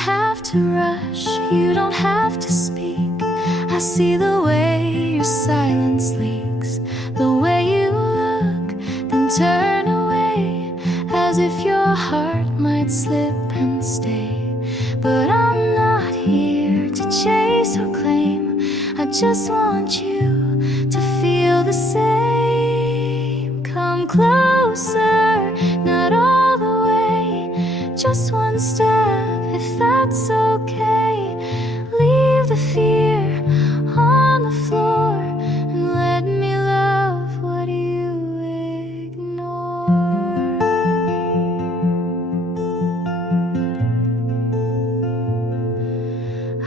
have to rush, you don't have to speak. I see the way your silence leaks, the way you look, then turn away, as if your heart might slip and stay. But I'm not here to chase or claim, I just want you to feel the same. Come closer, not all the way, just one step if that's okay. Leave the fear on the floor and let me love what you ignore.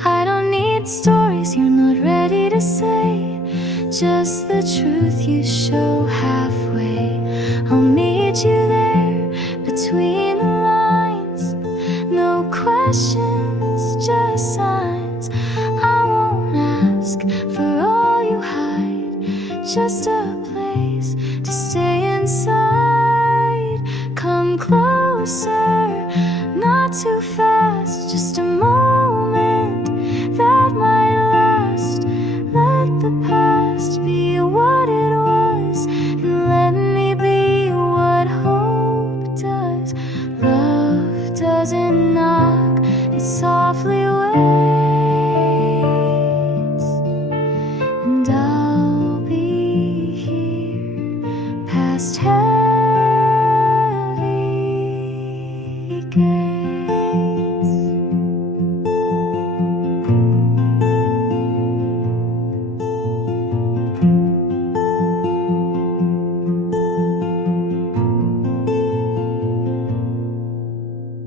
I don't need stories you're not ready to say, just the truth you show halfway. I'll meet you there between the lines, no questions, just signs. I won't ask for all you hide, just a place to stay inside. Come closer, not too fast, just a moment that might last. Let the past be what it was, and let me be what hope does. Love doesn't knock, it softly waits, and I'll be here past heavy gates.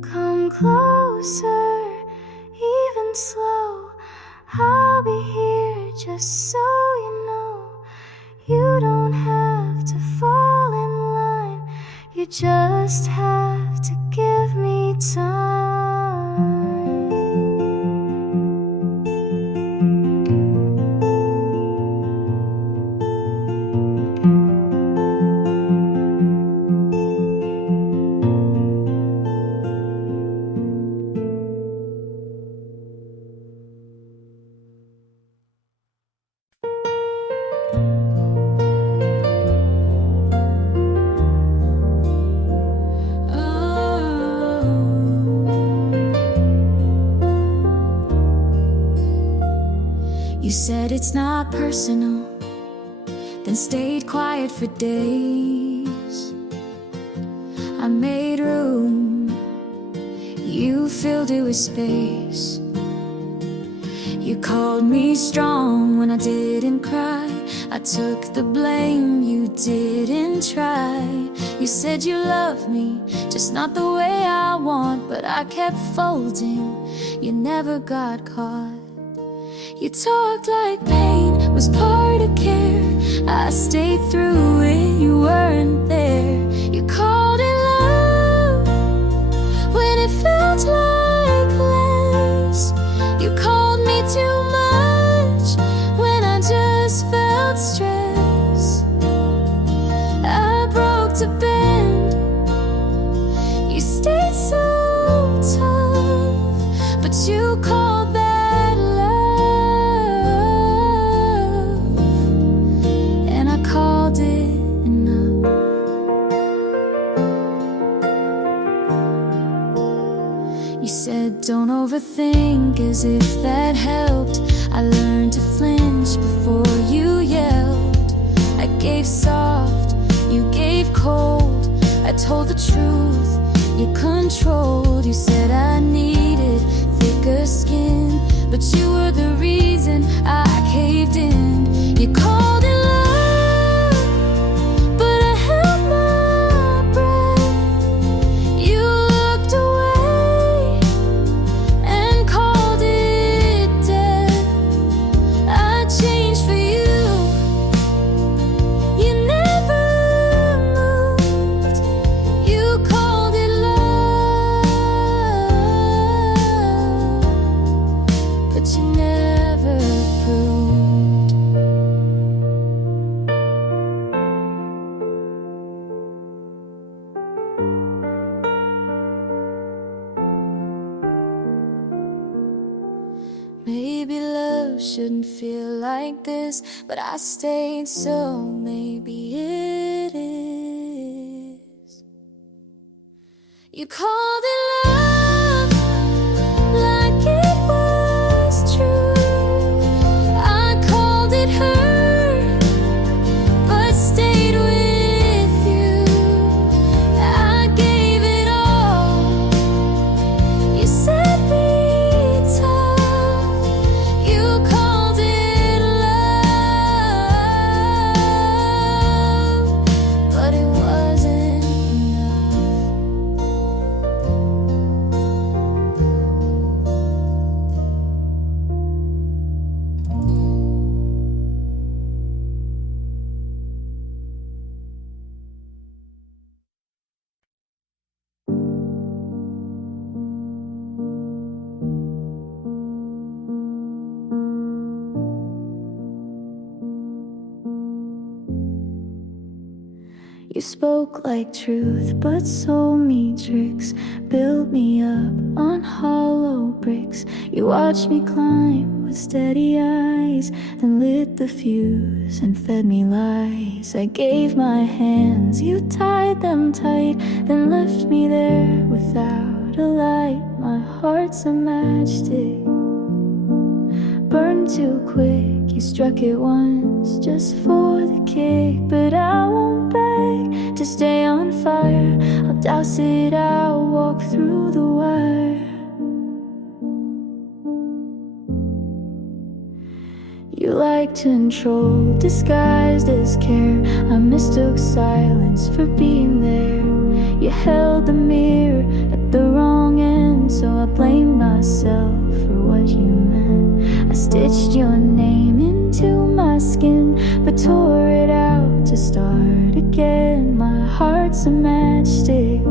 Come closer, even slow, I'll be here just so you know. You don't have to fall in line, you just have to give me time. You said it's not personal, then stayed quiet for days. I made room, you filled it with space. You called me strong when I didn't cry. I took the blame, you didn't try. You said you loved me, just not the way I want. But I kept folding, you never got caught. You talked like pain was part of care. I stayed through it, you weren't there. You called it love when it felt like less. You called me too much when I just felt stress. I broke to bend, you stayed so tough, but you called that don't overthink, as if that helped. I learned to flinch before you yelled. I gave soft, you gave cold. I told the truth, you controlled. You said I needed thicker skin, but you were the reason I caved in. You called it love, but I held my breath. You looked away and called it death. I changed for you, you never moved. You called it love, Maybe love shouldn't feel like this, but I stayed, so maybe it is. You called it love, like it was true. I called it hurt, but stayed with you. I gave it all. You said be tough. You called it love, but it wasn't enough. You spoke like truth, but sold me tricks. Built me up on hollow bricks. You watched me climb with steady eyes, then lit the fuse and fed me lies. I gave my hands, you tied them tight, then left me there without a light. My heart's a matchstick, burned too quick. You struck it once just for the kick, but I won't beg to stay on fire. I'll douse it out, walk through the wire. You like to control, disguised as care. I mistook silence for being there. You held the mirror at the wrong end, so I blamed myself for what you meant. I stitched your name into my skin, but tore it out to start again. My heart's a matchstick,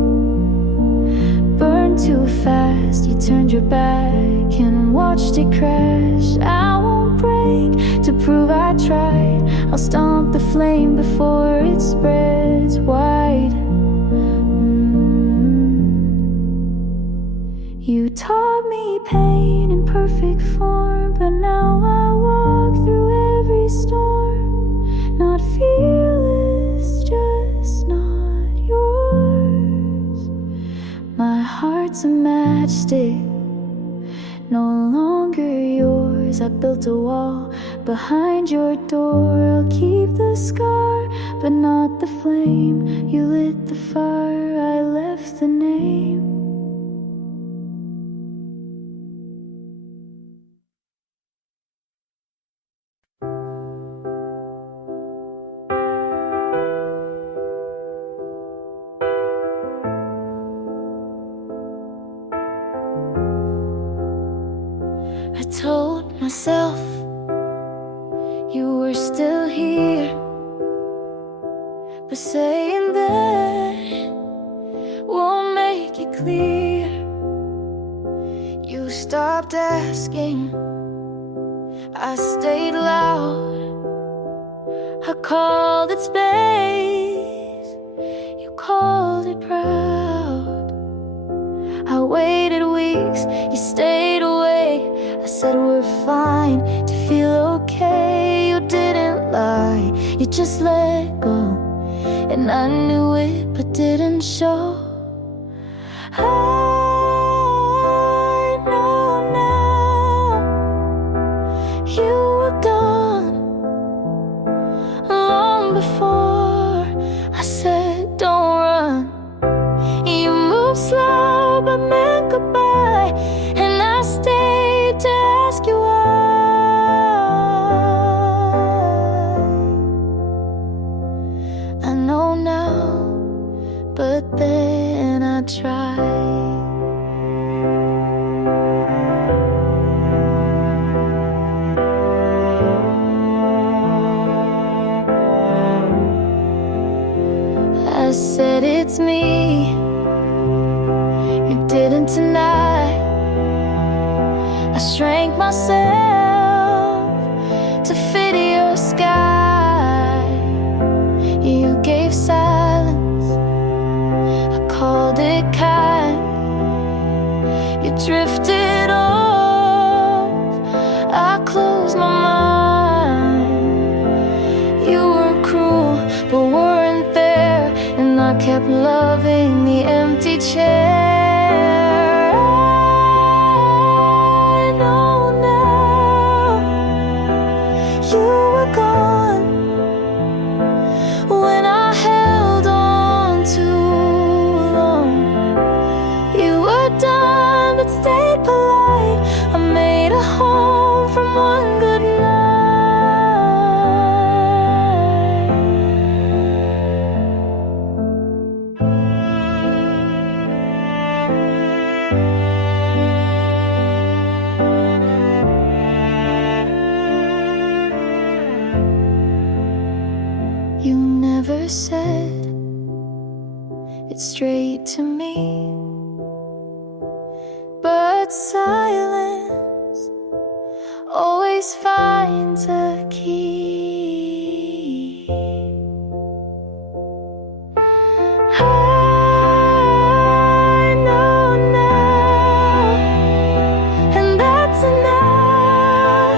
burned too fast. You turned your back and watched it crash. I won't break to prove I tried. I'll stomp the flame before it spreads wide. You taught me pain in perfect form, but now I walk through every storm. Not fearless, just not yours. My heart's a matchstick, no longer yours. I built a wall behind your door. I'll keep the scar, but not the flame. You lit the fire, I left the name. I told myself you were still here, but saying that won't make it clear. You stopped asking, I stayed loud. I called it space, you called it proud. I waited weeks, you stayed away. I said we're fine, to feel okay. You didn't lie, you just let go. And I knew it, but didn't show. I know now you were gone long before I said don't run. You moved slow but meant goodbye, and I stayed to ask you why. I know now, but then I tried. I said it's me, you didn't deny. I shrank myself to fit your sky. You gave silence, I called it kind. You drifted off never said it straight to me, but silence always finds a key. I know now, and that's enough.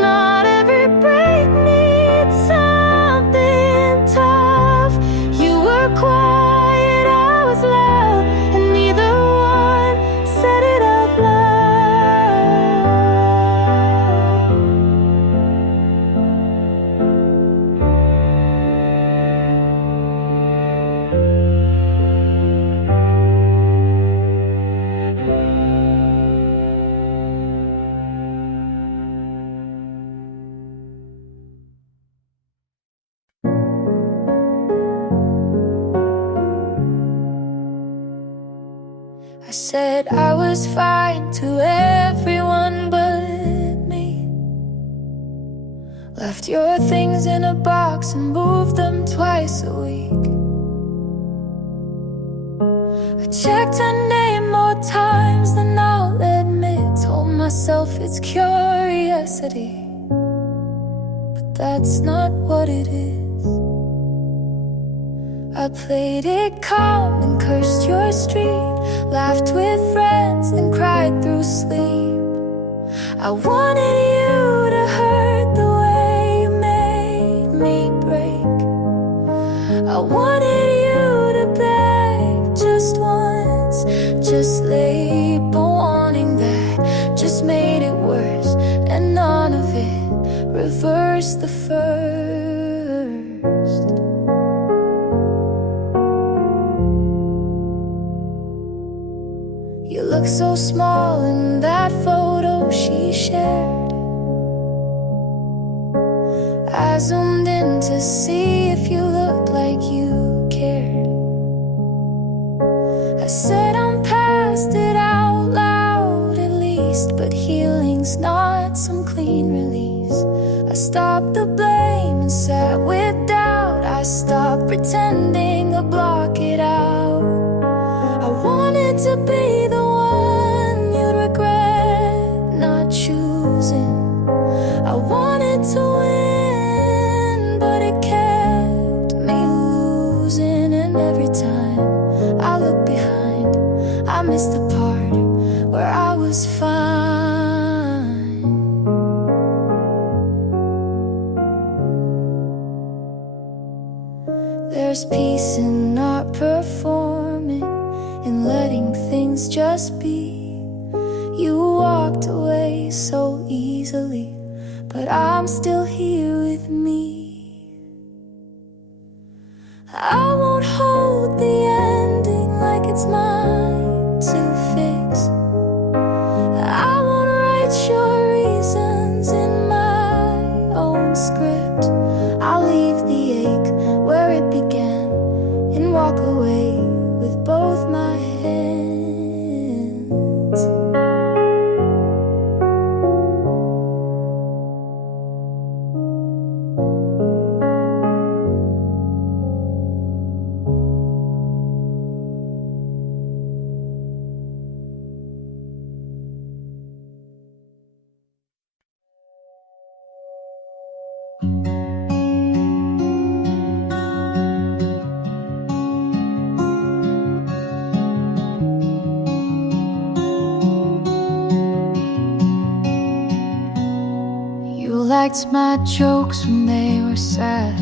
Not every break needs something tough. You were quiet, I was loud, and neither one said it out loud. I said I was fine to everyone but me. Left your things in a box and moved them twice a week. I checked her name more times than I'll admit. Told myself it's curiosity, but that's not what it is. I played it calm and cursed your street, laughed with friends, then cried through sleep. I wanted you to hurt the way you made me break. I wanted you to beg just once, just late, but wanting that just made it worse, and none of it reversed the first. You look so small in that photo she shared. I zoomed in to see if you looked like you cared. I said I'm past it out loud at least, but healing's not some clean release. I stopped the blame and sat with doubt. I stopped pretending to block it out. I wanted to be the one you'd regret not choosing. I wanted to win, but it kept me losing. And every time I look behind, I miss the part where I was fine. There's peace in not performing, in letting things just be. You walked away so easily, but I'm still here with me. I won't hold the ending like it's mine to fix. I won't write your reasons in my own script. I'll leave the ache where it began and walk away with both my hands. You liked my jokes when they were sad.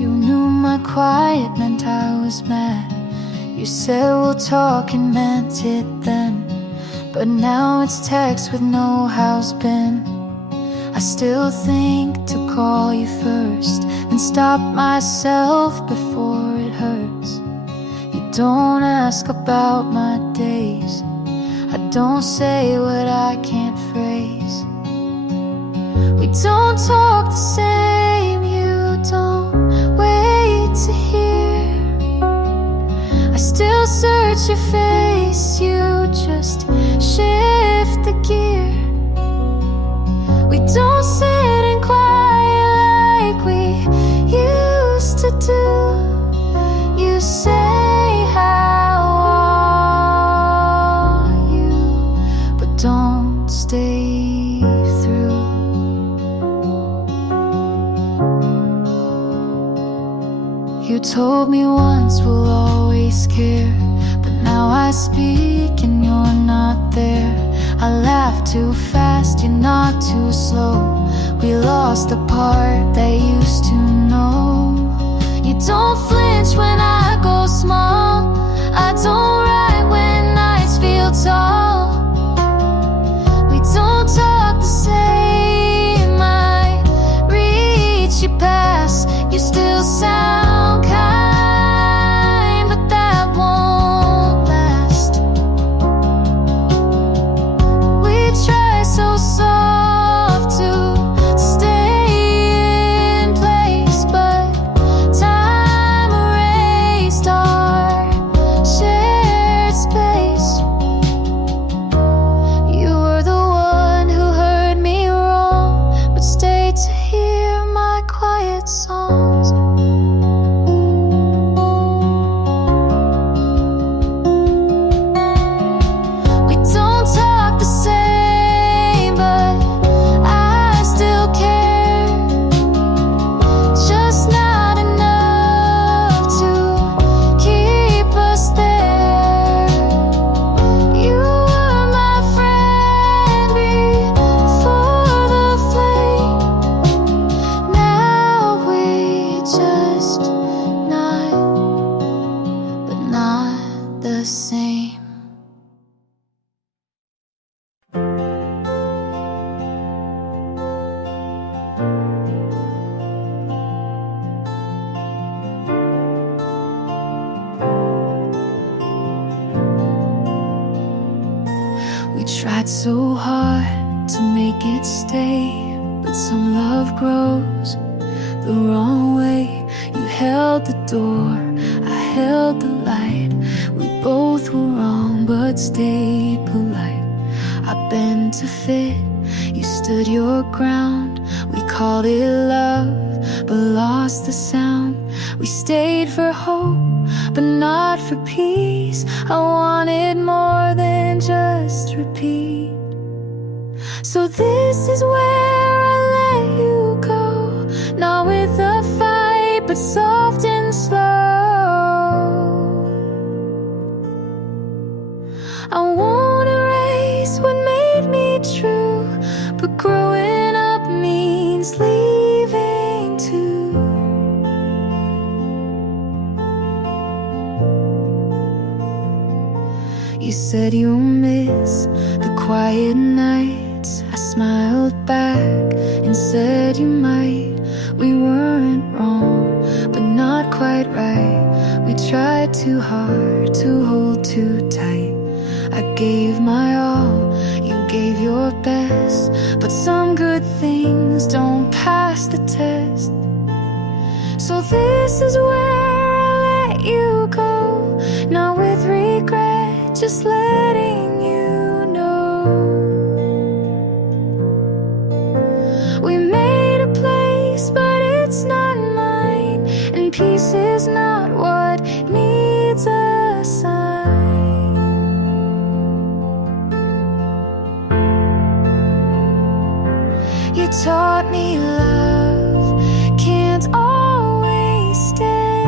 You knew my quiet meant I was mad. You said we'll talk and meant it then, but now it's text with no how's been. I still think to call you first, then stop myself before it hurts. You don't ask about my days, I don't say what I can't phrase. We don't talk the same, you don't wait to hear. I still search your face, you just shift the gear. We don't sit and quiet like we used to do. stay through. You told me once we'll always care, but now I speak and you're not there. I laugh too fast, you're not too slow. We lost the part that used to know. You don't flinch when I go small. I don't write when nights feel tall. We don't talk the same. I reach your past, you still sound kind, but that won't last. We try so soft to stay in place, but time erased our shared space. You were the one who heard me wrong, but stayed to hear my quiet songs. We don't talk the same, but I still care. Just not enough to keep us there. You were my friend before the flame. Now we're just not, but not the same. We tried so hard to make it stay, but some love grows the wrong way. You held the door, I held the light. We both were wrong, but stayed polite. I bent to fit, you stood your ground. We called it love, but lost the sound. We stayed for hope, but not for peace. I wanted more than just repeat. So this is where I let you go, not with a fight, but soft and slow. I won't erase what made me true, but growing up means leaving too. You said you'll miss the quiet nights. I smiled back and said you might. We weren't wrong, but not quite right. We tried too hard to hold too tight. I gave my all, you gave your best, but some good things don't pass the test. So this is where I let you go, not with regret, just letting you know. We made a place, but it's not mine, and peace is not what needs a sign. You taught me love can't always stay,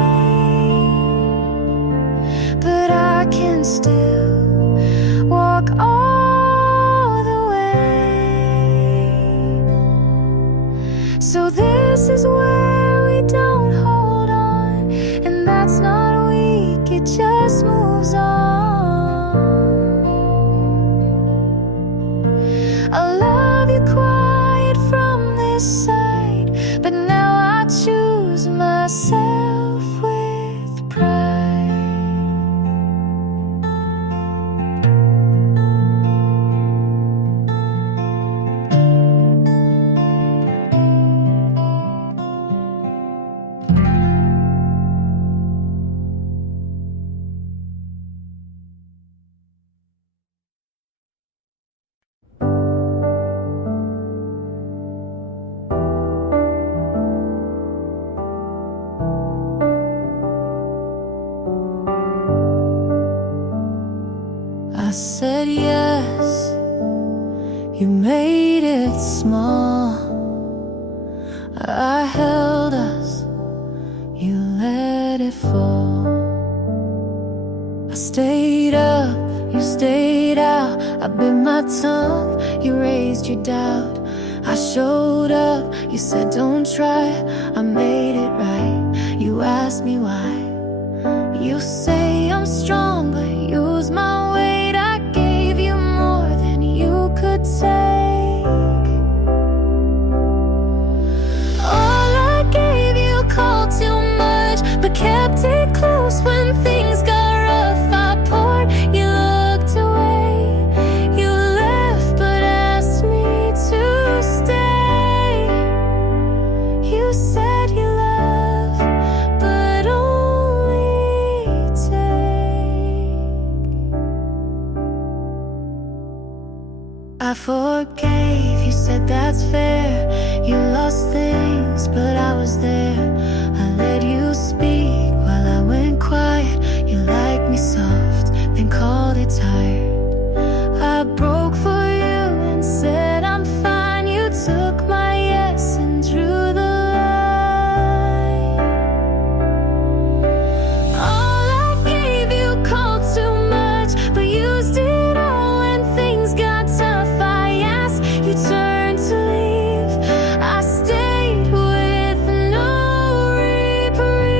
but I can still walk all the way. So this is where we don't hold on, and that's not weak, it just moves on. I love you quiet from this side. You made it small. I held us, you let it fall. I stayed up, you stayed out. I bit my tongue, you raised your doubt. I showed up, you said don't try. I made it right, you asked me why. You say I'm strong, but use my weight. I gave you more than you could take. All I gave you called too much, but kept it close when things got rough. I poured, you looked away. You left but asked me to stay. You said you love, but only take. I forgave, you said that's fair. You lost things, but I was there. I let you speak while I went quiet. You liked me soft, then called it tired. I broke for you and said I'm fine. You took my yes and drew the line. All I gave you called too much, but used it all when things got tough. I asked, you turned to leave. I stayed with no reprieve.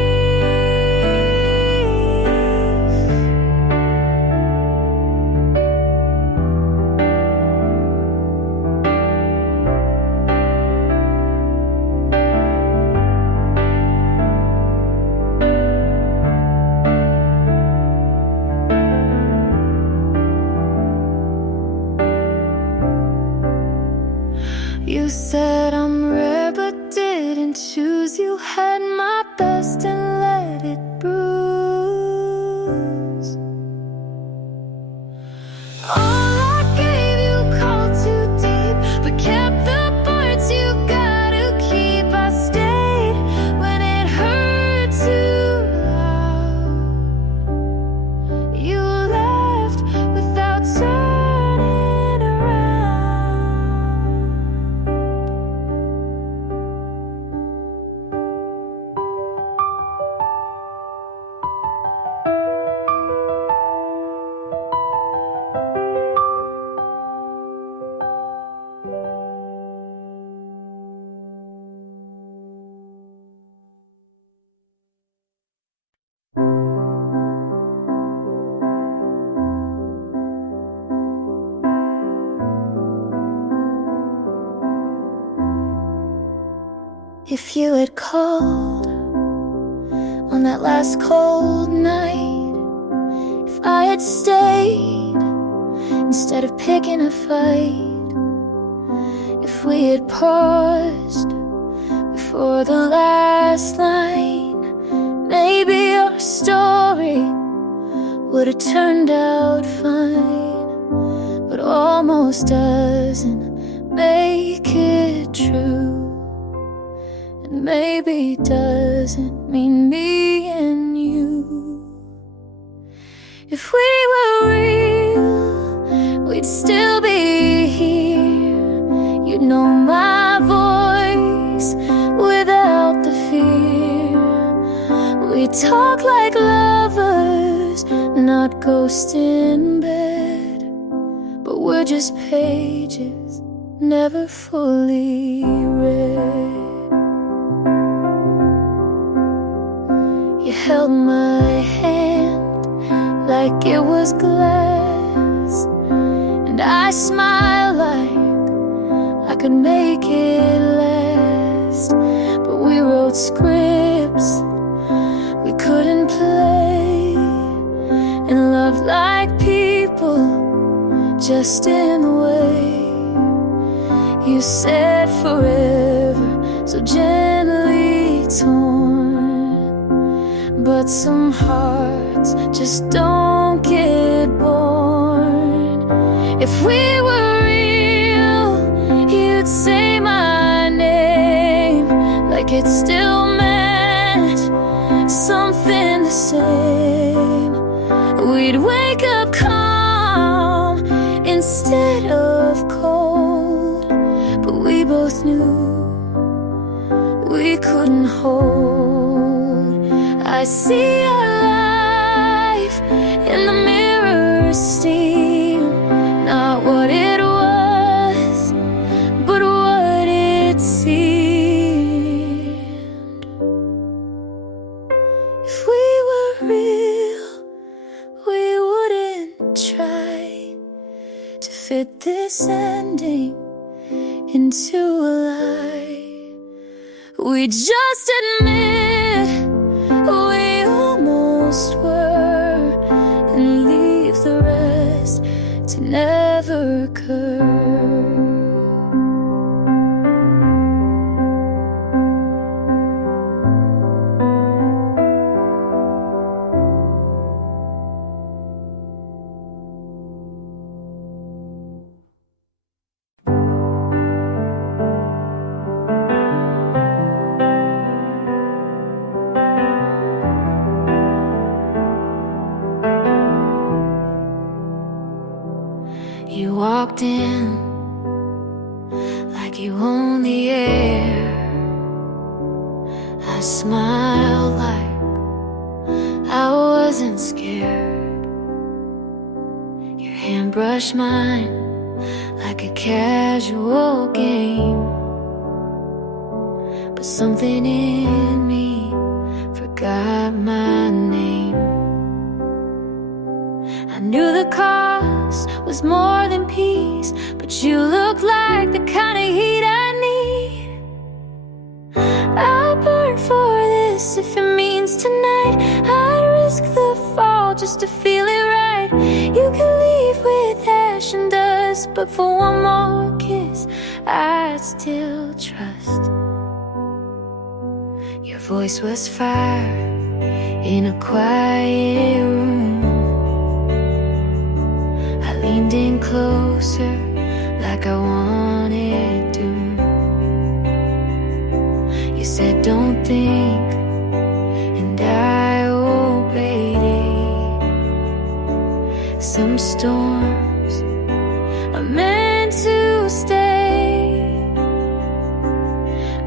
You said I'm rare but didn't choose you. Had my best and let it bruise. All I gave you called too deep, but kept the parts you gotta keep. I stayed when it hurt too loud. You left without turning around. If you had called on that last cold night, if I had stayed instead of picking a fight, if we had paused before the last line, maybe our story would have turned out fine. But almost doesn't make it true. Maybe doesn't mean me and you. If we were real, we'd still be here. You'd know my voice without the fear. We talk like lovers, not ghosts in bed. But we're just pages never fully read. You held my hand like it was glass, and I smiled like I could make it last. But we wrote scripts we couldn't play, and loved like people, just in the way you said forever, so gently torn. But some hearts just don't get born. If we were real, you'd say my name like it still meant something the same. We'd wake up calm instead of cold. hold. I see your life in the mirror steam, not what it was, but what it seemed. If we were real, we wouldn't try to fit this ending into a lie. We just admit we almost were, and leave the rest to never occur. You walked in like you own the air. I smiled like I wasn't scared. Your hand brushed mine like a casual game, but something in me forgot my name. I knew the cost was more than peace, but you look like the kind of heat I need. I'll burn for this if it means tonight. I'd risk the fall just to feel it right. You can leave with ash and dust, but for one more kiss I'd still trust. Your voice was fire in a quiet room. Leaned in closer like I wanted to. You said don't think, and I obeyed it. Some storms are meant to stay.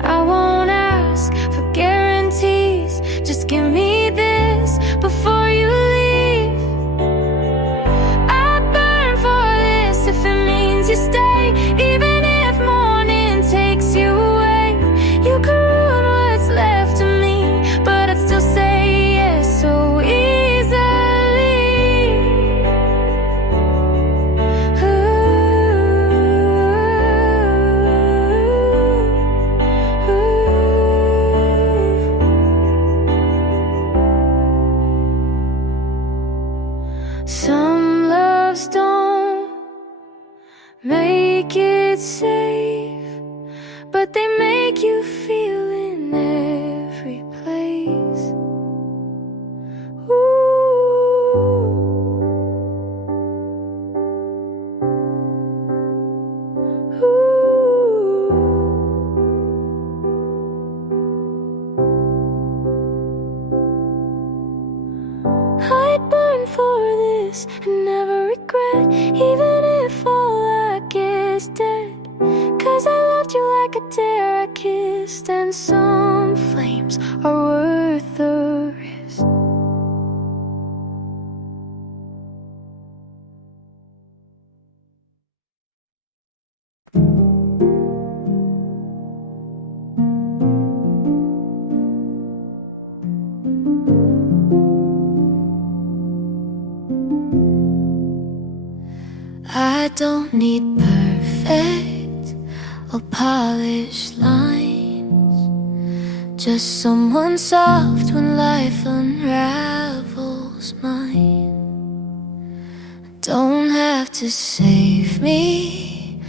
I won't ask for guarantees, just give me this before you leave. You stay, even if morning takes you away. You can ruin what's left of me, but I'd still say yes so easily. Some loves don't make it safe, but they make you feel in every place. Ooh. Ooh. I'd burn for this and never regret, even if all I get is dead. 'Cause I loved you like a dare I kissed, and some flames are worth the risk. I don't need perfect or polished lines, just someone soft when life unravels mine. Don't have to save me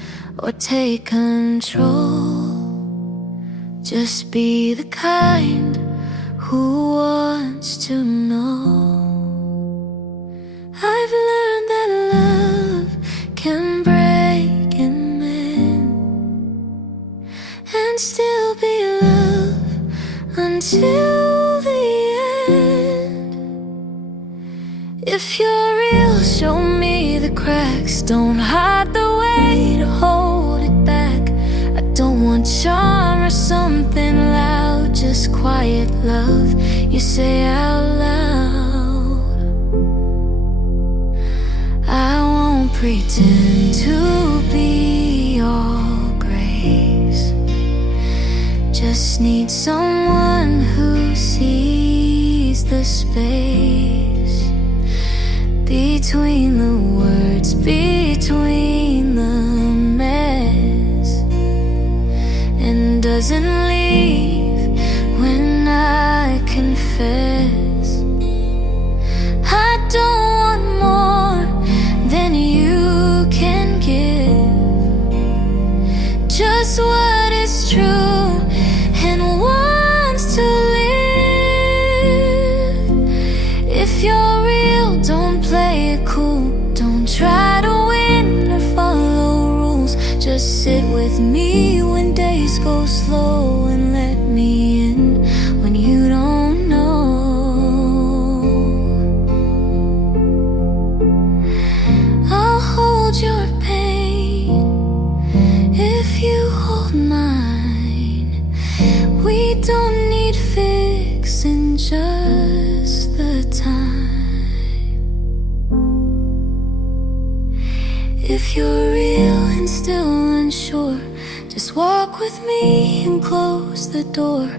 or take control, just be the kind who wants to know. I've learned that love can break and mend, and still be love until the end. If you're real, show me the cracks. Don't hide the way to hold it back. I don't want charm or something loud, just quiet say out loud. I won't pretend to be all grace. Just need someone who sees the space between the words, between the mess, and doesn't leave when I confess. I don't want more than you can give, just what is true and wants to live. If you're real, don't play it cool. Don't try to win or follow rules. Just sit with me when days go slow, and let me in when you don't know. I'll hold your pain if you hold mine. We don't need fixing, just the time. If you're real and still unsure, just walk with me and close the door.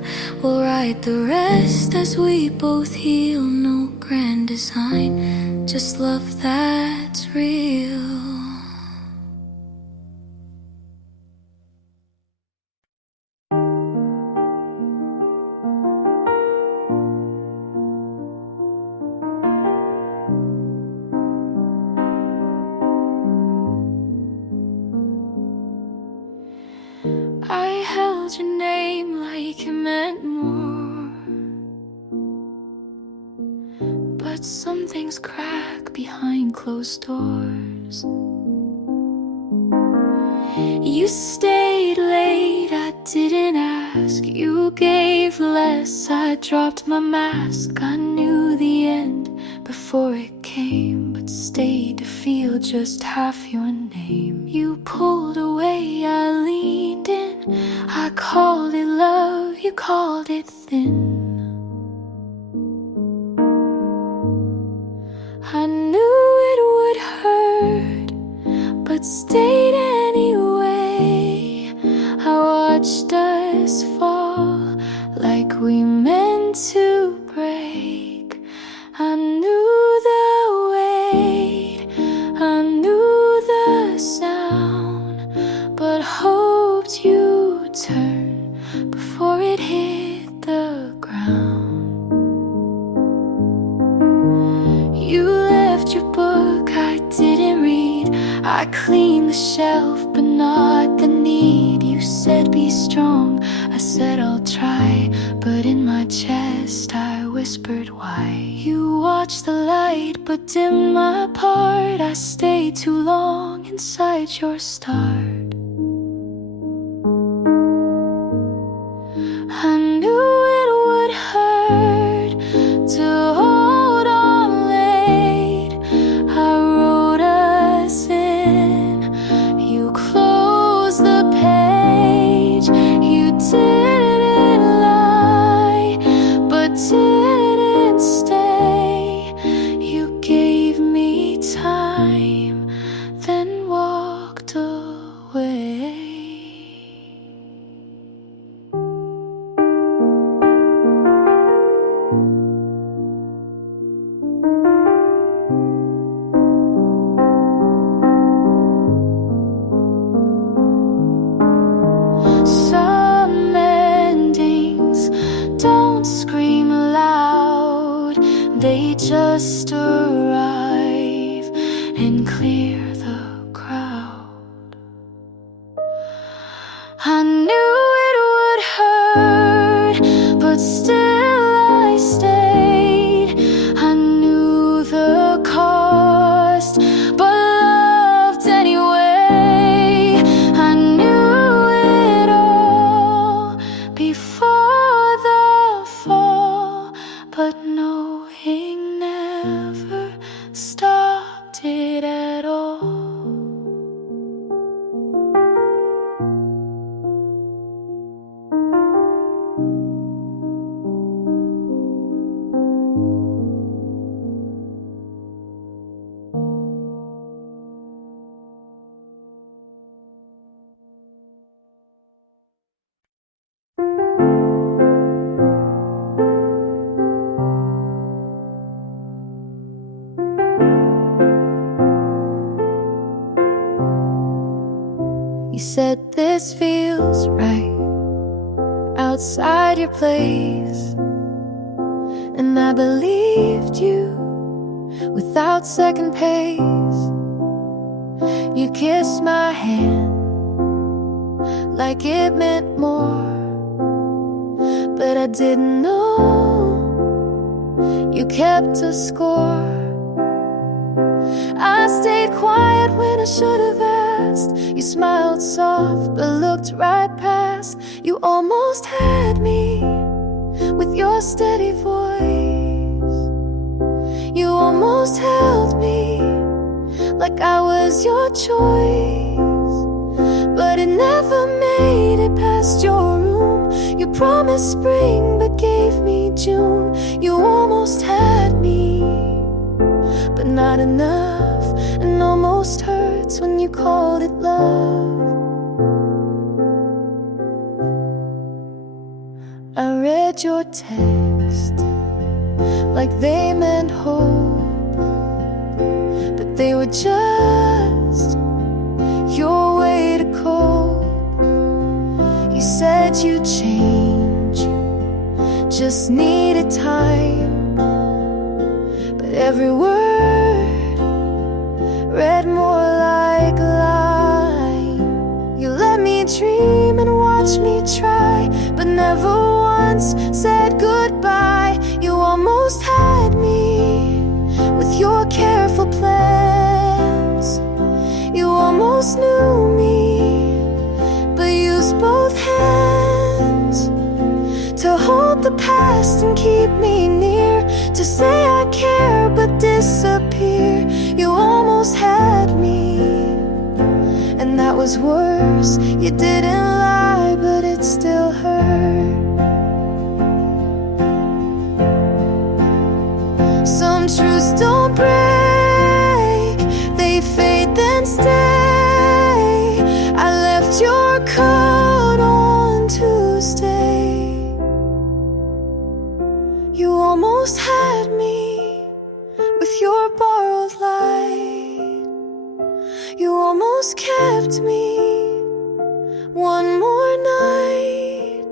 We'll write the rest as we both heal. No grand design, just love that's real. I held your name like it meant more, but some things crack behind closed doors. You stayed late, I didn't ask. You gave less, I dropped my mask. I knew the end before it came, but stayed to feel just half your name. You pulled away, I leaned in. I called it love, you called it thin. I knew it would hurt, but stayed anyway. I watched us fall like we meant to break. I knew the weight, I knew the sound, but hoped you'd turn before it hit the ground. You left your book, I didn't read. I cleaned the shelf, but not the need. You said be strong, I said I'll try, but in my chest I whispered why. You watched the light, but dimmed my part. I stayed too long inside your start. I knew it would hurt to hold on late. I wrote us in. You closed the page. You didn't lie, but didn't stay. You gave me time, then walked away. Some endings don't scream loud, they just arrive and clear the crowd. I knew it would hurt, but still I stayed. I knew the cost, but loved anyway. I knew it all before the fall, but knowing never stopped it at all. said this feels right outside your place, and I believed you without second pace. You kissed my hand like it meant more, but I didn't know you kept a score. I stayed quiet when I should have asked. You smiled soft but looked right past. You almost had me with your steady voice. You almost held me like I was your choice, but it never made it past your room. You promised spring but gave me June. You almost had me, but not enough, and almost hurts when you called it love. I read your text like they meant hope, but they were just your way to cope. You said you'd change, just needed time, but every word read more like a lie. You let me dream and watch me try, but never once said goodbye. You almost had me with your careful plans. You almost knew me, but used both hands to hold the past and keep me near, to say I care but disappear. You almost had me, and that was worse. You didn't lie, but it still hurt. Some truths don't break, they fade then stay. I left your coat on Tuesday. You almost had me with your borrowed light. You almost kept me one more night,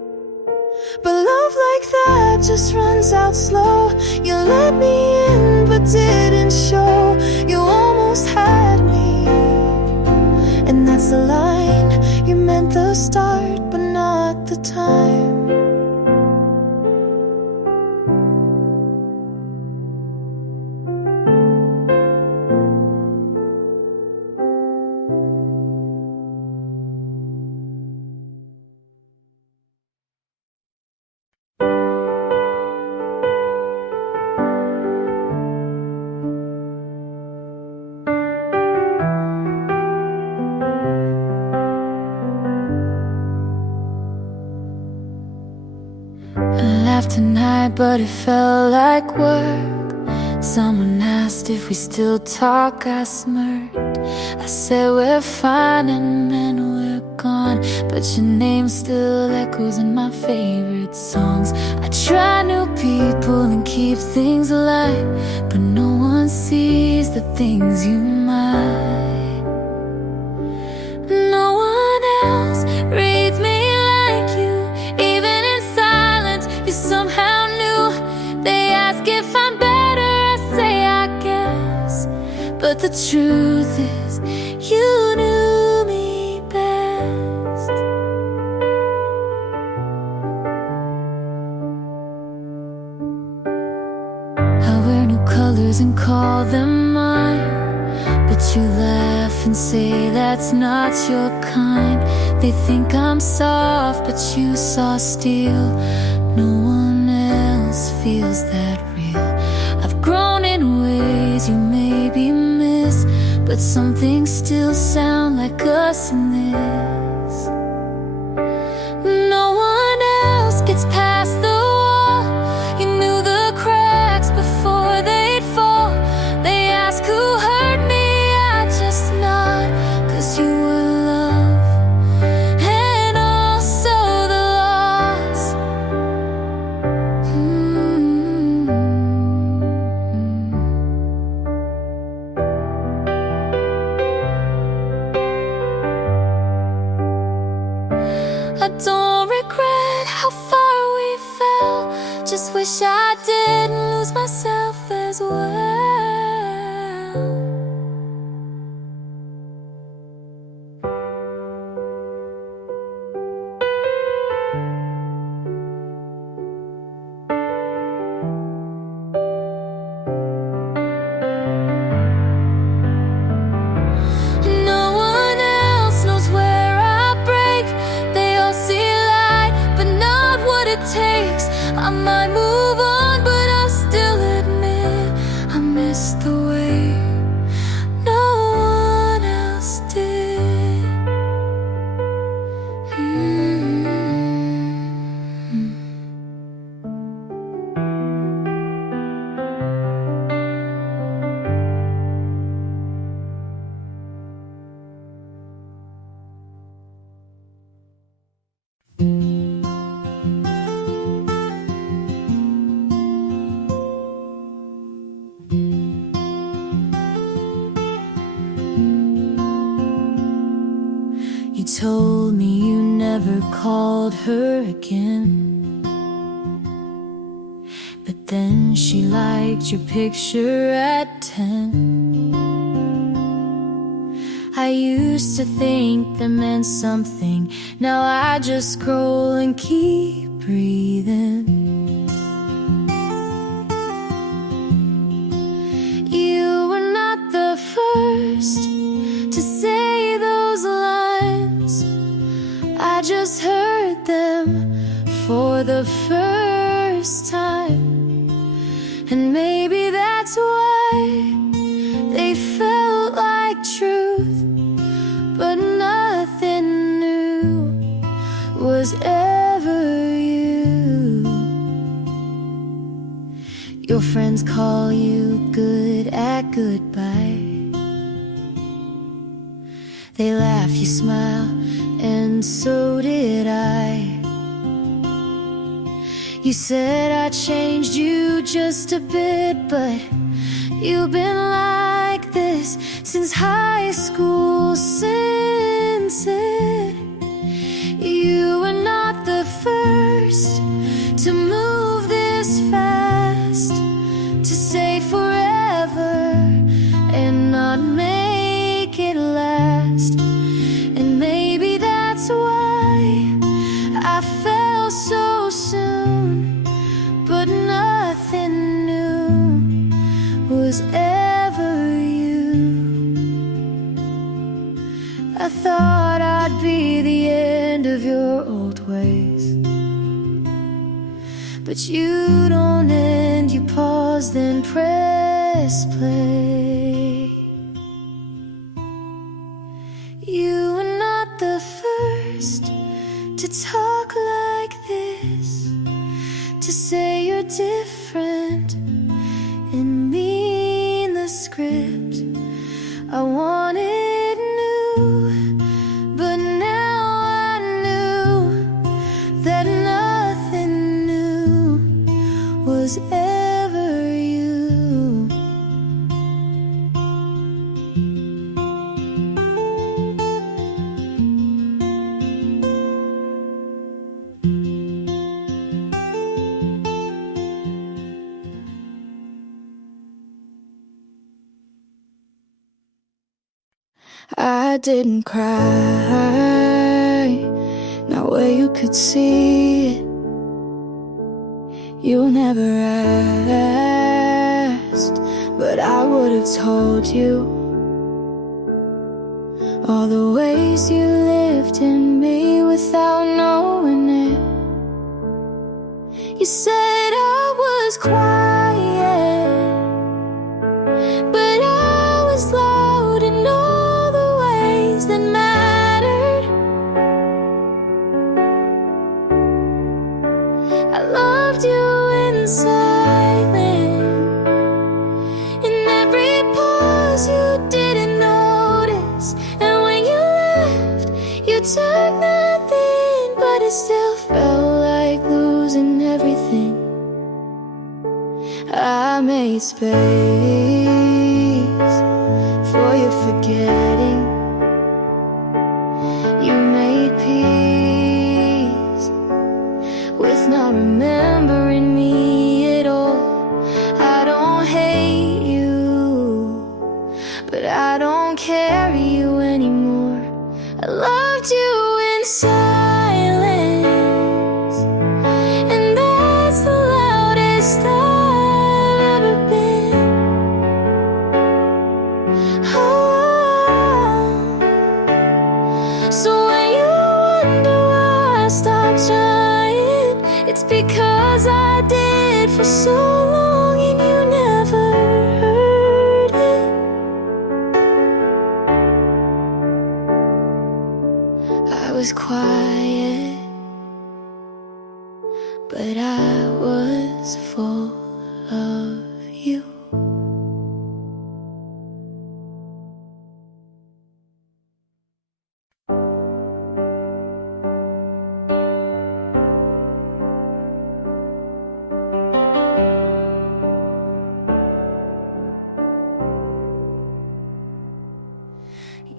but love like that just runs out slow. You let me in but didn't show. You almost had me, and that's the line. You meant the start but not the time. Laughed tonight, but it felt like work. Someone asked if we still talk, I smirked. I said we're fine and then we're gone, but your name still echoes in my favorite songs. I try new people and keep things alive, but no one sees the things you might. No one else reads me like you. Even in silence, you somehow knew. They ask if I'm better, I say I guess, but the truth is you knew me best. I wear new colors and call them mine, but you laugh and say that's not your kind. They think I'm soft, but you saw steel. No one else feels that real. I've grown in ways you maybe miss, but some things still sound like us in this. No one else gets past the wall. You knew the cracks before they'd fall. They ask who hurt me, I just nod, 'cause you were love and also the loss. I don't regret how far we fell. Just wish I didn't lose myself as well. I might move on, but I still admit I missed the way no one else did. You told me you never called her again, but then she liked your picture at 10. I used to think that meant something. Now I just scroll and keep breathing. You were not the first to say those lines. I just heard them for the first time, and maybe that's why they felt like truth. But nothing new was ever you. Your friends call you good at goodbye. They laugh, you smile, and so did I. You said I changed you just a bit, but you've been like this since high school. Since it, you were not the first to move this fast, to say forever and not make it last. And maybe that's why I fell so soon, but nothing new was ever you. I thought I'd be the end of your old ways, but you don't end, you pause, then press play. You were not the first to talk like this, to say you're different and mean the script. I wanted new, but now I knew that nothing new was ever you. I didn't cry, not where you could see it. You never asked, but I would have told you all the ways you lived in me without knowing it. You said I was quiet, but I was loud in all the ways that mattered. I loved you in silence, in every pause you didn't notice. And when you left, you took nothing, but it still felt like losing everything. I made space for your forgetting. You made peace was quiet, but I was full of you.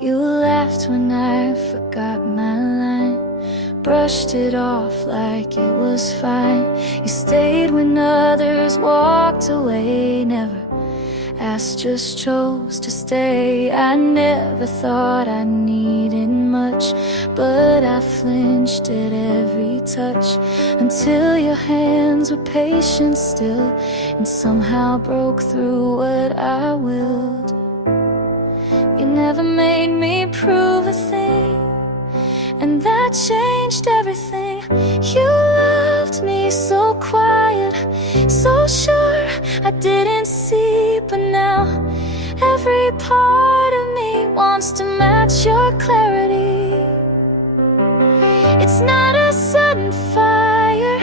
You laughed when I forgot my line, brushed it off like it was fine. You stayed when others walked away, never asked, just chose to stay. I never thought I needed much, but I flinched at every touch, until your hands were patient still, and somehow broke through what I willed. You never made me prove a thing, and that changed everything. You loved me so quiet, so sure I didn't see, but now every part of me wants to match your clarity. It's not a sudden fire,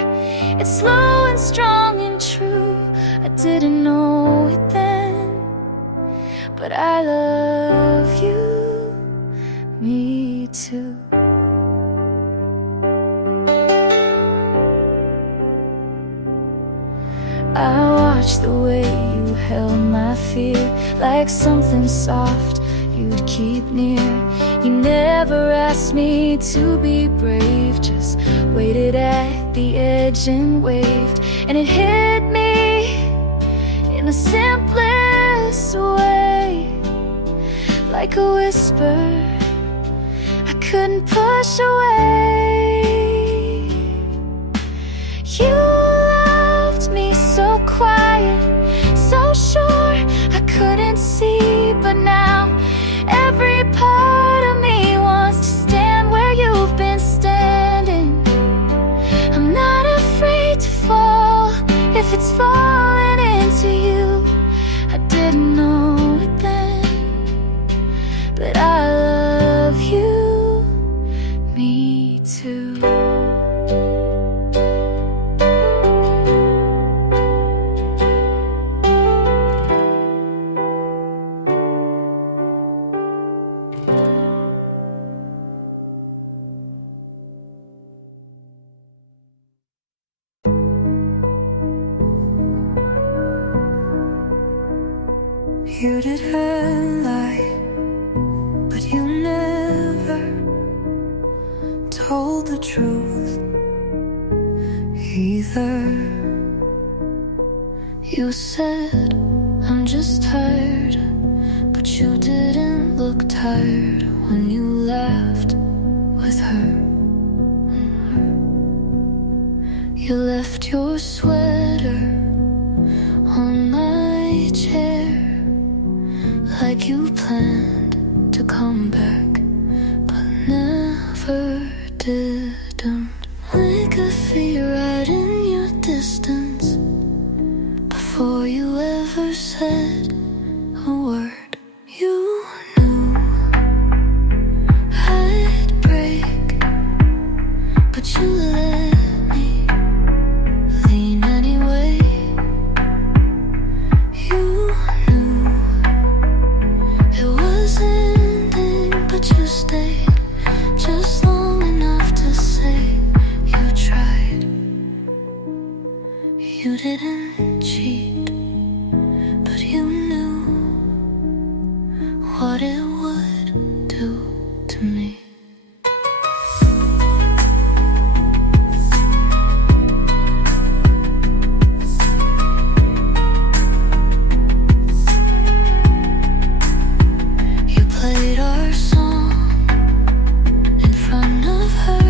it's slow and strong and true. I didn't know it then, but I love you, me too. I watched the way you held my fear, like something soft you'd keep near. You never asked me to be brave, just waited at the edge and waved. And it hit me in the simplest way, like a whisper I couldn't push away. You loved me so quiet, so sure I couldn't see, but now every part of me wants to stand where you've been standing. I'm not afraid to fall if it's falling into you. I didn't know it then, but I love you, me too. You did her lie, but you never told the truth either. You said, I'm just tired, but you didn't look tired when you laughed with her. You left your sweater on my chair, like you planned to come back, but never didn't. Like a fear right in your distance, before you ever said a word. You knew I'd break, but you let me lean anyway. You knew it was ending, but you stayed just long enough to say you tried. You didn't cheat, but you knew what it would do to me. You played our song in front of her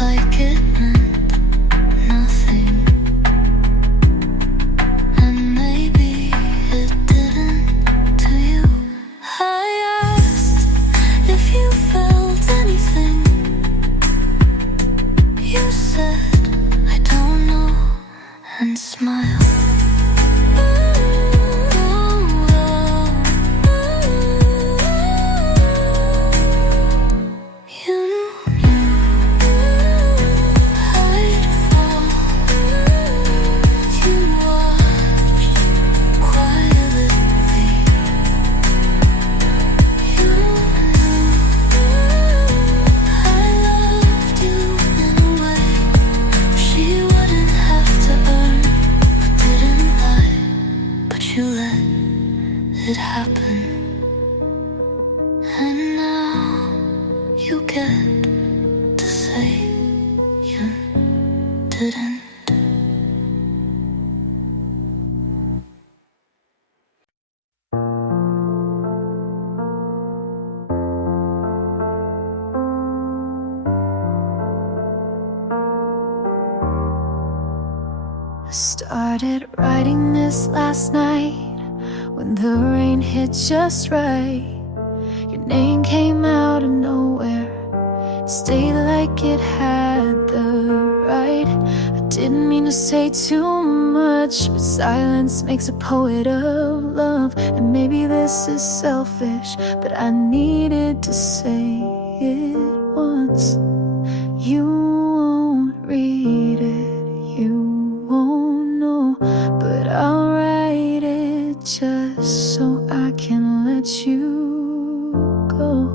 like it meant nothing. 자연들은 I started writing this last night when the rain hit just right. Your name came out of nowhere, it stayed like it had the right. I didn't mean to say too much, but silence makes a poet of love. And maybe this is selfish, but I needed to say it once. You won't read it, you won't know, but I'll write it just so I can let you go.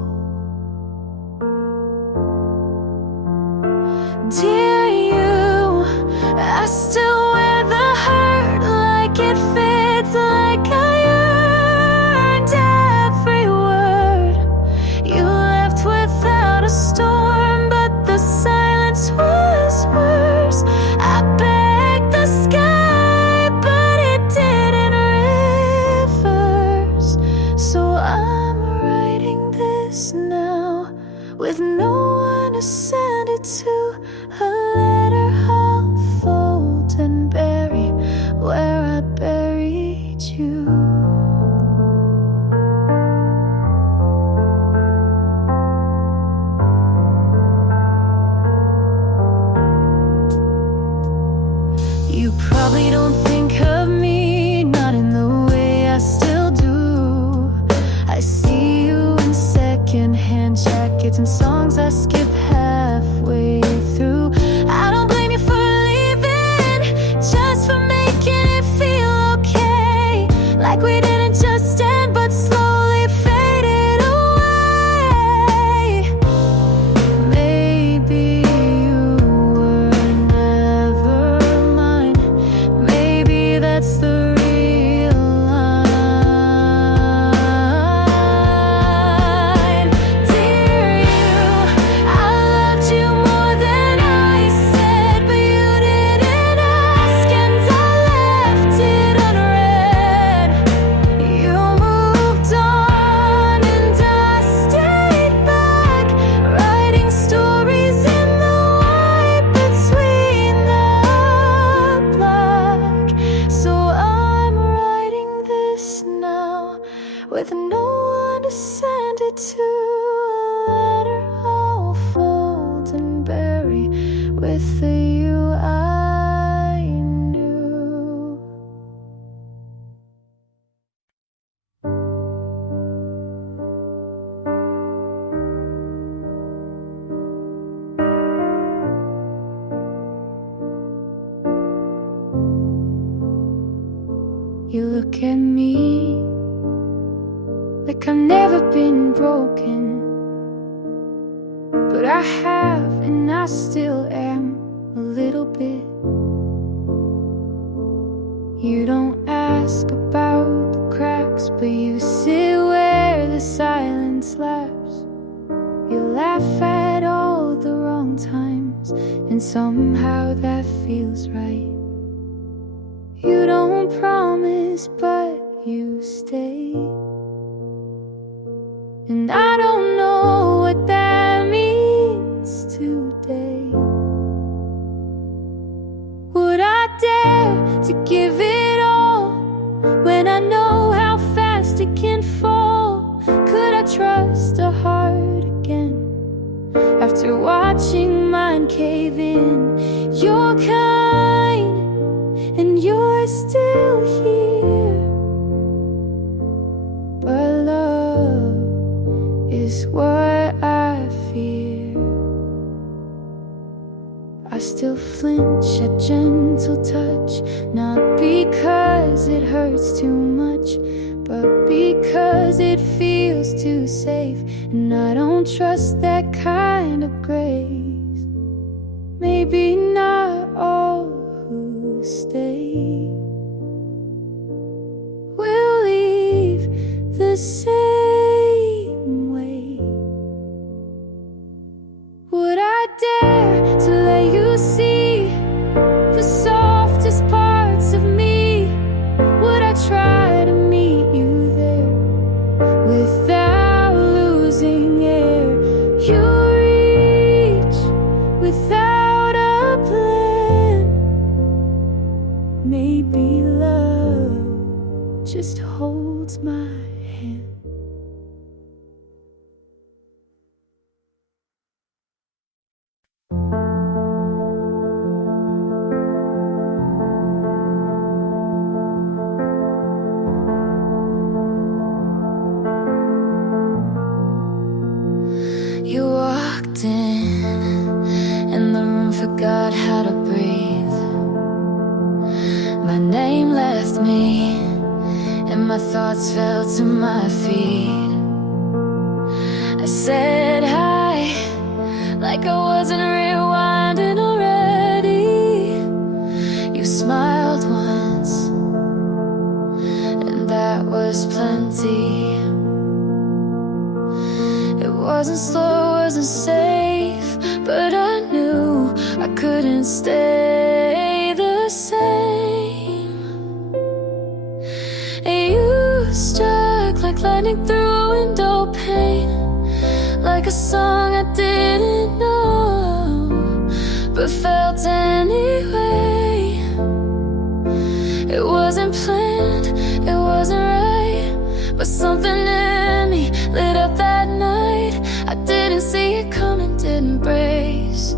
Dear you, I still wear the hurt like it fits, like I earned every word. You left without a storm, but the silence was worse. I begged the sky, but it didn't reverse. So I'm writing this now with no one to send it to. A letter I'll fold and bury where I buried you. You probably don't think of me, not in the way I still do. I see you in second-hand jackets and songs I skip halfway through. I don't blame you for leaving, just for making it feel okay, like we didn't just end but slowly faded away. Maybe you were never mine, maybe that's the real line. Dear you, I loved you more than I said, but you didn't ask and I left it unread. You moved on and I stayed back, writing stories in the white between the black. So I'm writing this now with no one to send it to. A letter I'll fold and bury with the you I knew. You look at me like I've never been broken, but I have, and I still am a little bit. You don't ask about the cracks, but you sit where the silence laughs. You laugh at all the wrong times, and somehow that feels right. You don't promise, but you stay. And I don't know what that means today. Would I dare to give it all when I know how fast it can fall? Could I trust a heart again after watching mine cave in? You're kind and you're still here, but love is what I fear. I still flinch at gentle touch, not because it hurts too much, but because it feels too safe. And I don't trust that kind of grace. Maybe not all who stay will leave the same way. Would I I dare to let you see the softest parts of me? Would I try to meet you there without losing air? You reach without a plan. Maybe love just holds my hand. You walked in, and the room forgot how to breathe. My name left me, and my thoughts fell to my feet. I said hi, like I wasn't rewinding already. You smiled once, and that was plenty. It wasn't slow, wasn't safe, but I knew I couldn't stay the same. You struck like lightning through a window pane, like a song I didn't know, but felt anyway. It wasn't planned, it wasn't right, but something in me lit up that night. I didn't see it coming, didn't brace,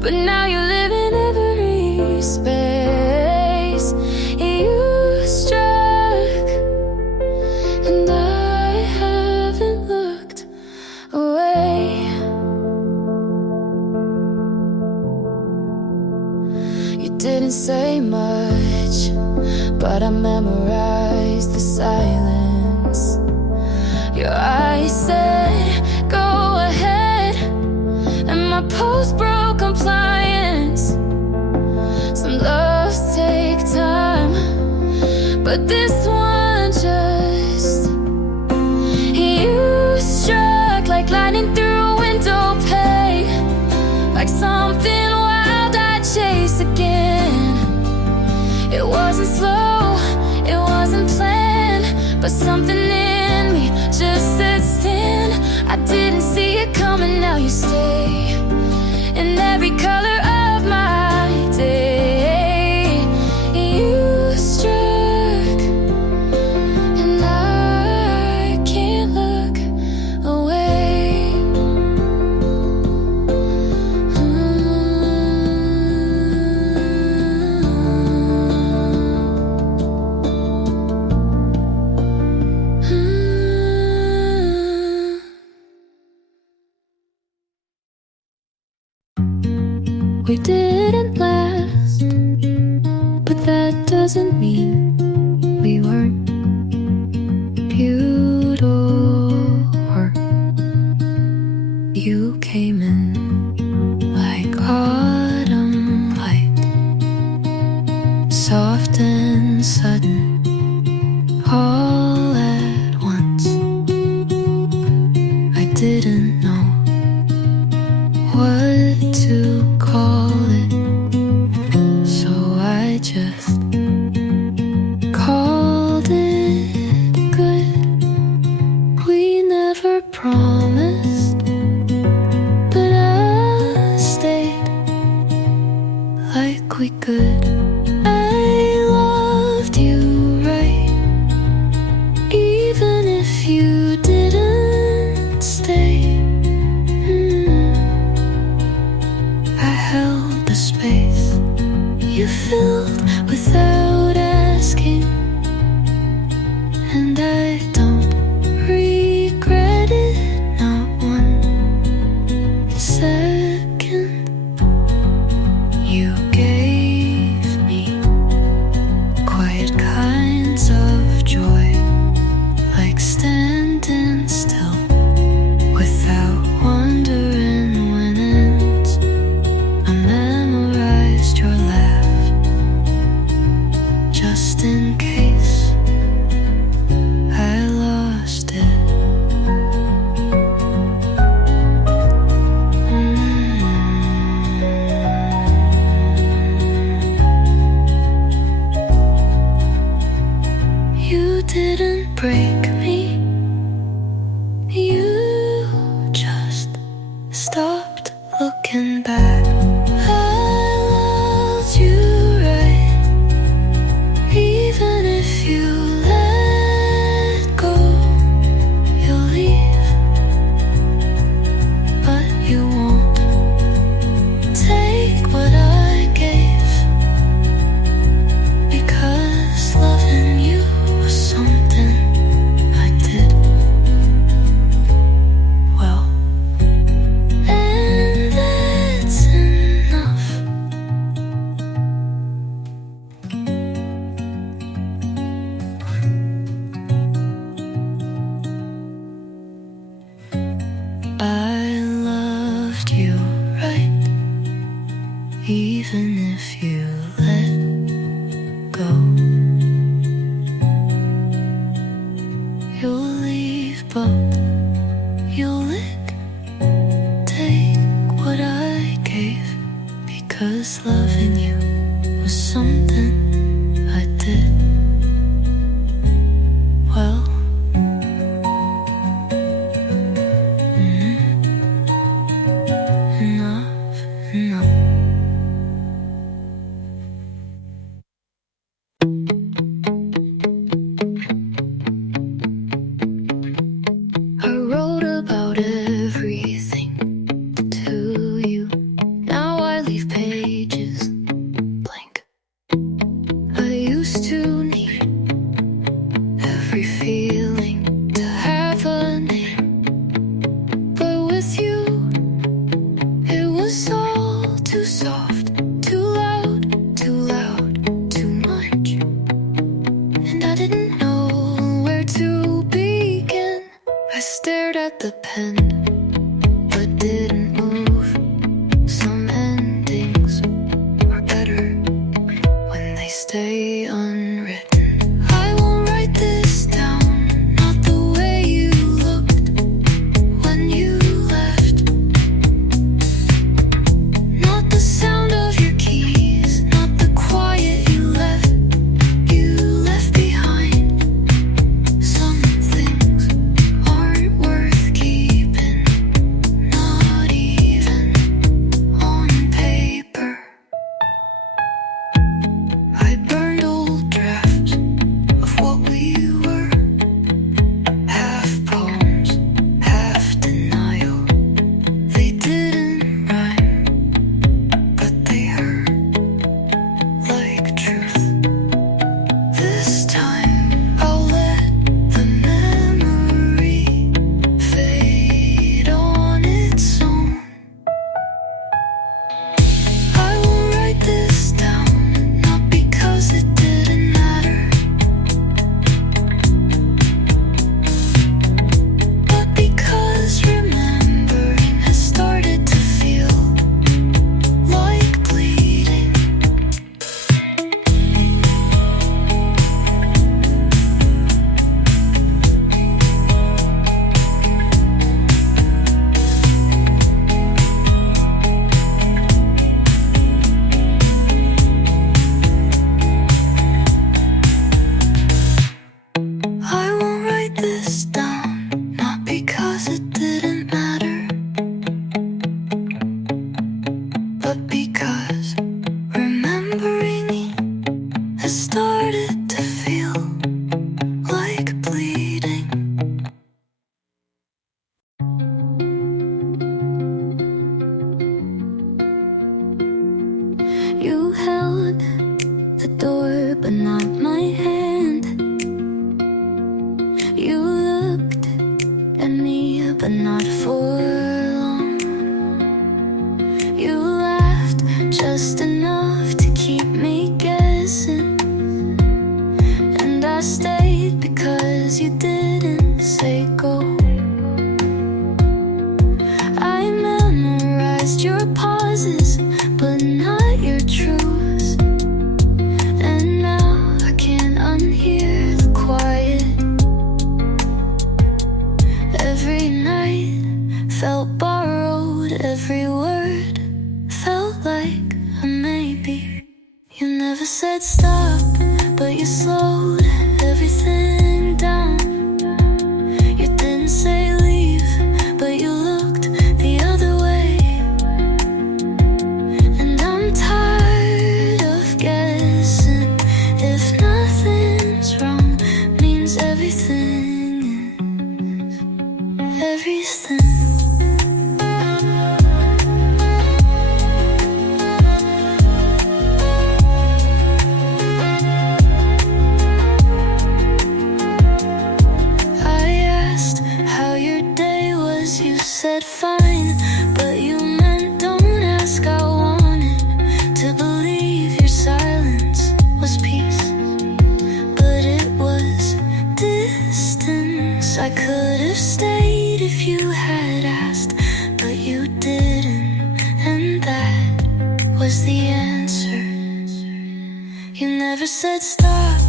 but now you live in every space. You struck, and I haven't looked away. You didn't say much, but I memorized the silence. Your eyes said, go ahead, and my pose broke compliance. Some loves take time, but this one just... You struck like lightning through a window pane, like something wild I'd chase again. It wasn't slow, it wasn't planned, but something in me just said stand. I didn't see it coming, now you stay in every color of my day. You struck, and I can't look away. We didn't last, but that doesn't mean we weren't beautiful. You came in like autumn light, soft and sudden, all at once. I didn't know what to call it, so I just called it good. We never promised, but I stayed like we could. I loved you right, even if you didn't stay. Held the space you filled without asking, and I don't regret it, not one second. You gave me quiet kinds of joy, like standing still without wondering when ends. I memorized your laugh looking back, I loved you right, even if you let go. You'll leave, but you won't take what I gave, because loving you was something I did well. And that's enough. I loved you right, even if you let go. You'll leave, but you'll lick, take what I gave, because loving you was something I did well. Enough, enough. I wrote about everything to you. Now I leave pages blank. I used to need every feeling to have a name, but with you it was all too soft, too loud, too much. And I didn't know where to begin. I stared at the pen, but didn't move. Some endings are better when they stay unwritten. I won't write this down, not the way you looked when you left, not the sound of your keys, not the quiet you left behind. Some things aren't worth keeping, not even on paper. I burned old drafts of what we were, half poems, half denial. They didn't rhyme, but they hurt like truth. This time I'll let the memory fade on its own. I won't write this down, not because it didn't matter, but because remembering has started to feel like bleeding. I won't write this down, not because it didn't matter, but because remembering has started to feel like bleeding. You held the door, but not my hand. You looked at me, but not for long. You laughed just enough to keep me guessing, and I stayed because you didn't say go. I memorized your pauses, but not your truths, and now I can't unhear the quiet. Every night felt borrowed, every word felt like a maybe. You never said stop, but you slowed everything down. You didn't say leave, but you looked the other way. was the answer. You never said stop,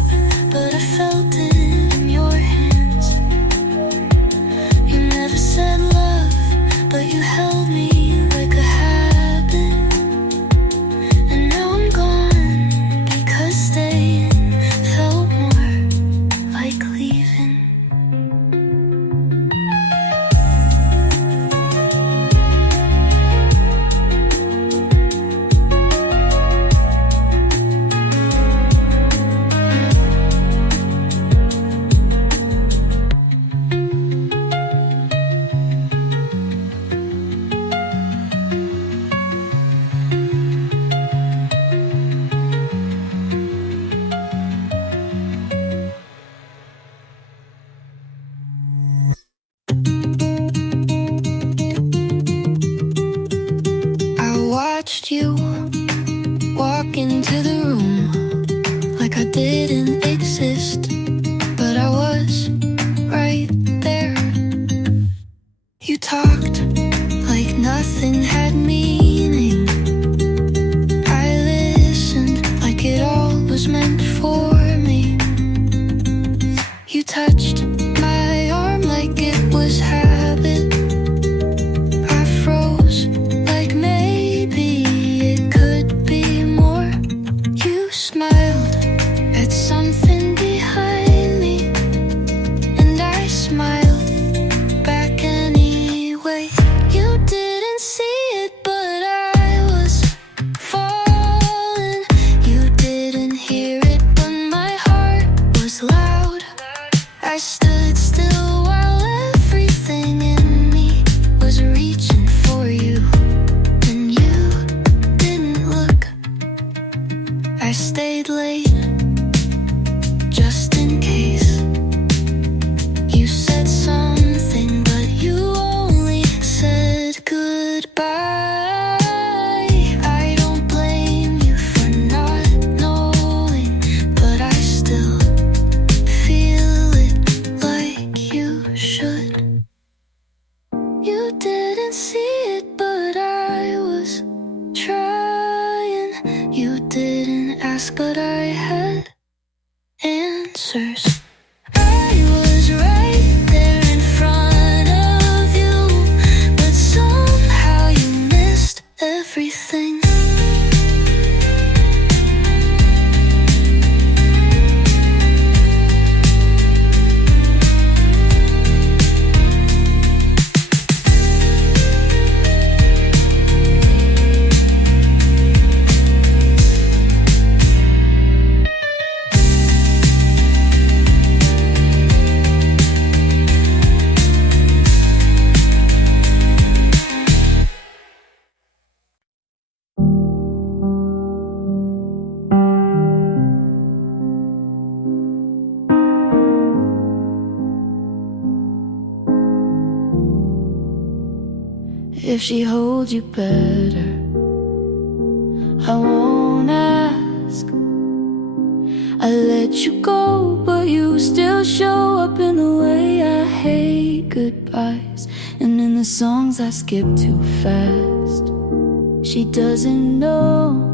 but I felt it in your hands. You never said love, but you held me like a habit. And now I'm gone because staying felt more like leaving. You walk into the room like I didn't exist, but I was right there. You talked like nothing had meaning. I listened like it all was meant for me. You touched my arm like it was habit. I froze like maybe it could be more. You smiled at something behind me, and I smiled back anyway. You didn't see it, but I was falling. You didn't hear it, but my heart was loud. I stood still while everything in me was reaching for you, and you didn't look. I stayed late just in case. You said something, but you only said goodbye. I don't blame you for not knowing, but I still feel it like you should. You didn't see it, but I was trying. You didn't ask, but I had answers. I was right there in front of you, but somehow you missed everything. If she holds you better, I won't ask. I let you go, but you still show up in the way I hate goodbyes, and in the songs I skip too fast. She doesn't know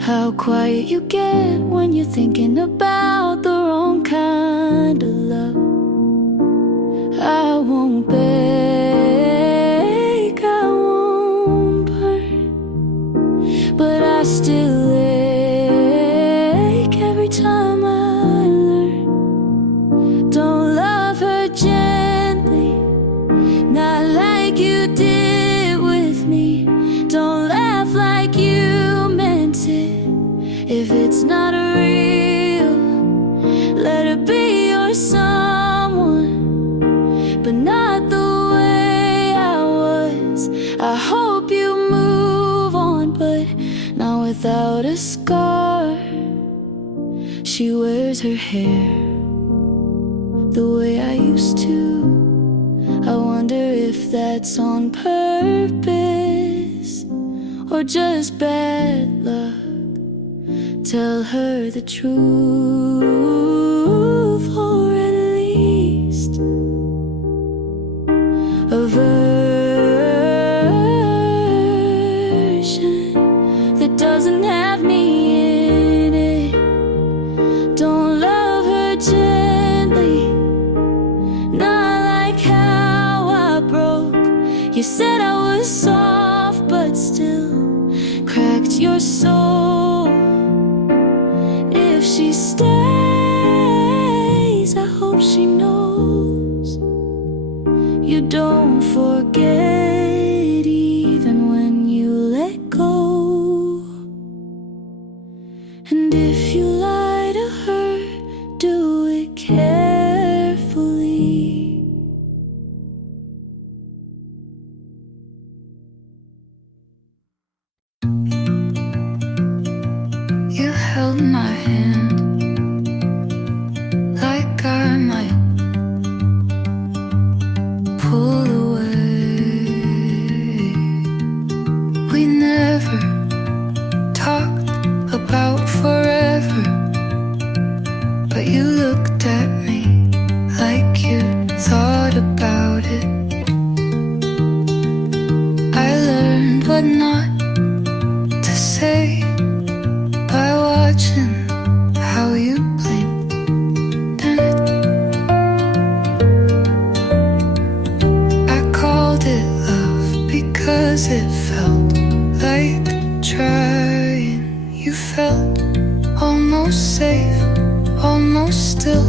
how quiet you get when you're thinking about the wrong kind of love. I won't beg, I won't burn, but I still ache every time I learn. Don't love her gently, not like you did with me. Don't laugh like you meant it. If it's not real, let her be your someone, but not the way I was. I hope you move on, but not without a scar. She wears her hair the way I used to. I wonder if that's on purpose or just bad luck. Tell her the truth, or at least a version. doesn't have me in it. Don't love her gently, not like how I broke. You said I was soft, but still cracked your soul. If she stays, I hope she knows you don't forget even when you let go. And if you lie to her, do it carefully. You held my hand like I might pull away. We never talked about forever, but you looked at me like you thought about it. I learned what not to say by watching how you blinked and I called it love because it felt like trying. You felt almost safe, almost still,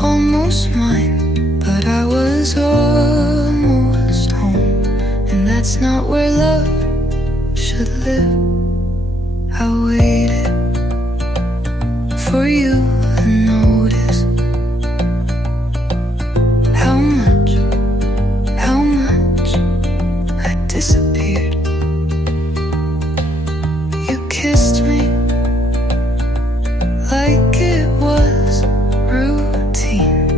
almost mine, but I was almost home, and that's not where love should live. I waited for you to notice how much I disappeared. You kissed me like it was routine,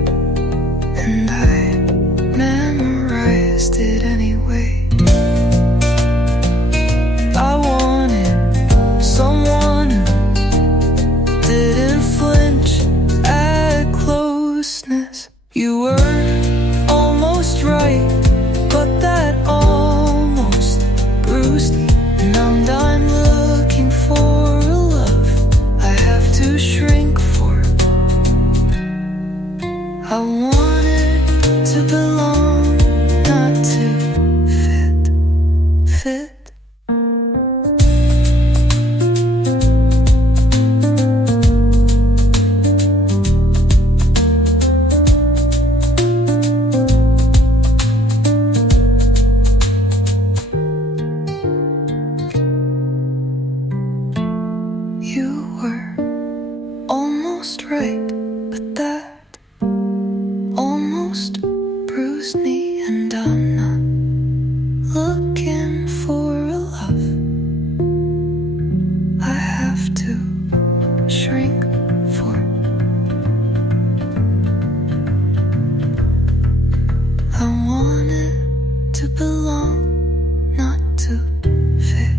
and I memorized it anyway. I wanted someone who didn't flinch at closeness. You were almost right, but that almost bruised me, and I'm done looking for a love I have to shrink for. I wanted to belong, not to fit. You were almost right, but that almost bruised me, and I'm not looking for a love I have to shrink for. I wanted to belong, not to fit.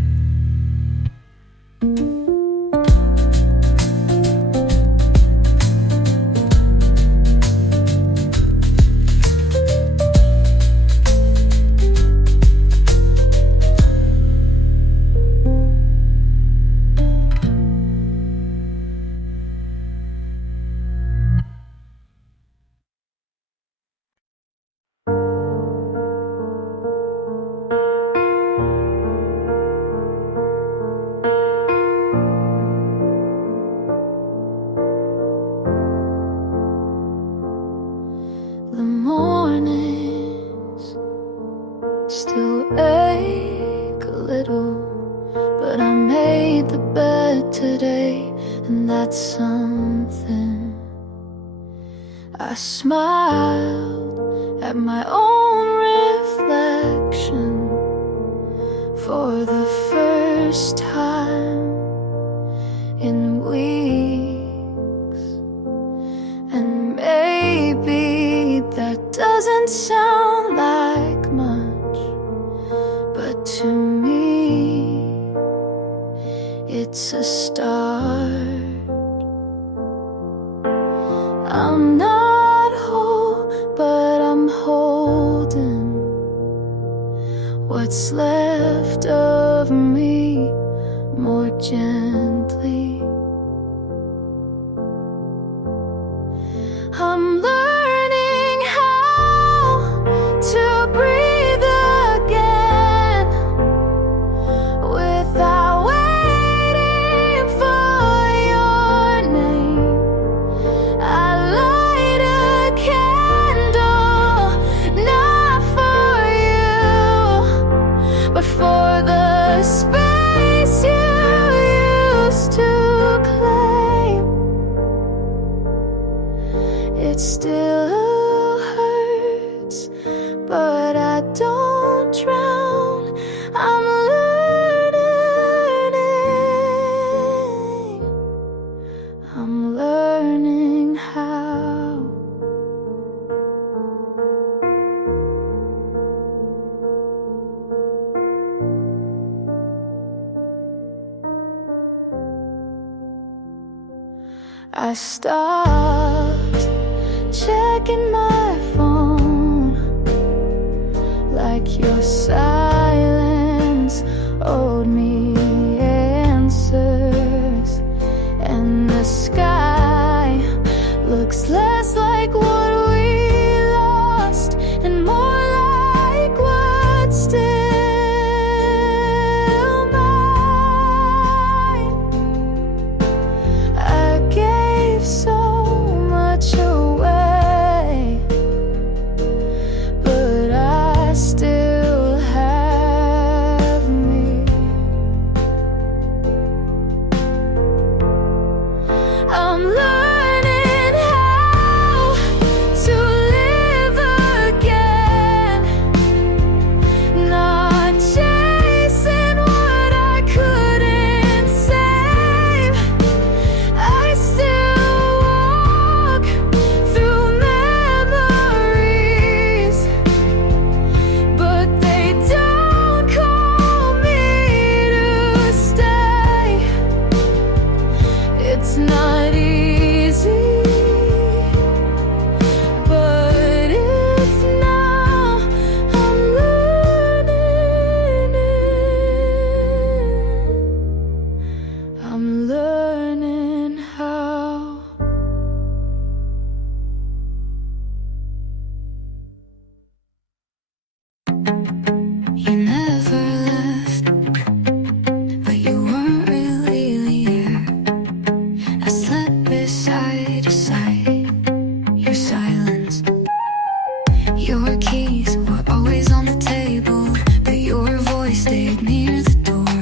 The mornings still ache a little, but I made the bed today, and that's something. I smiled at my own reflection for the first time in weeks, and maybe that doesn't sound like much, but to me it's a start. I'm not whole, but I'm holding what's left of me more gently. I'm learning how to breathe again without waiting for your name. I light a candle, not for you, but for the space you used to claim. It still hurts, but I don't drown. I'm learning how. I stopped checking my phone, like your silence owed me answers, and the sky looks less like what we lost and more like what's still mine. I gave so much away, but I still have me. I'm learning how to live again, not chasing what I couldn't save. I still walk through memories, but they don't call me to stay. It's not easy, but it's now. I'm learning it. I'm learning how. You never left, but you weren't really here. I slept beside your side, your silence. Your keys were always on the table, but your voice stayed near the door.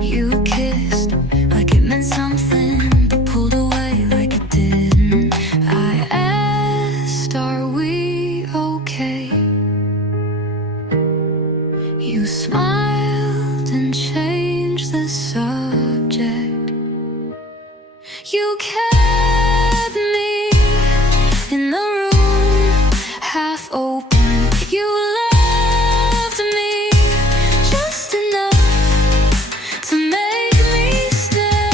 You kissed like it meant something, but pulled away like it didn't. I asked, are we okay? You smiled and changed the subject. You kept me in the room, half open. You loved me just enough to make me stay,